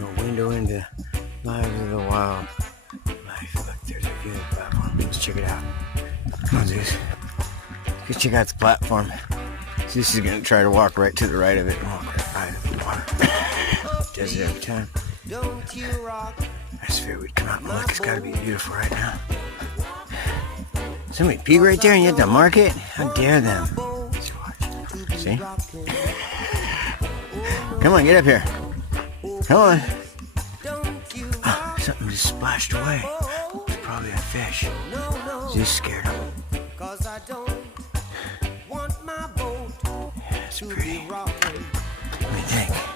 A window into lives of the wild life. Look, there's a good platform. Let's check it out. Come on, Zeus. Let's check out the platform. Zeus is gonna try to walk right to the right of it and walk right into the water. Does it every time. I just figured we'd come out and look. It's gotta be beautiful right now. Somebody pee right there and you have to mark it? How dare them? Let's watch. See? Come on, get up here. Come on. Oh, something just splashed away. It's probably a fish. Zeus scared him. Yeah, it's pretty. What do you think?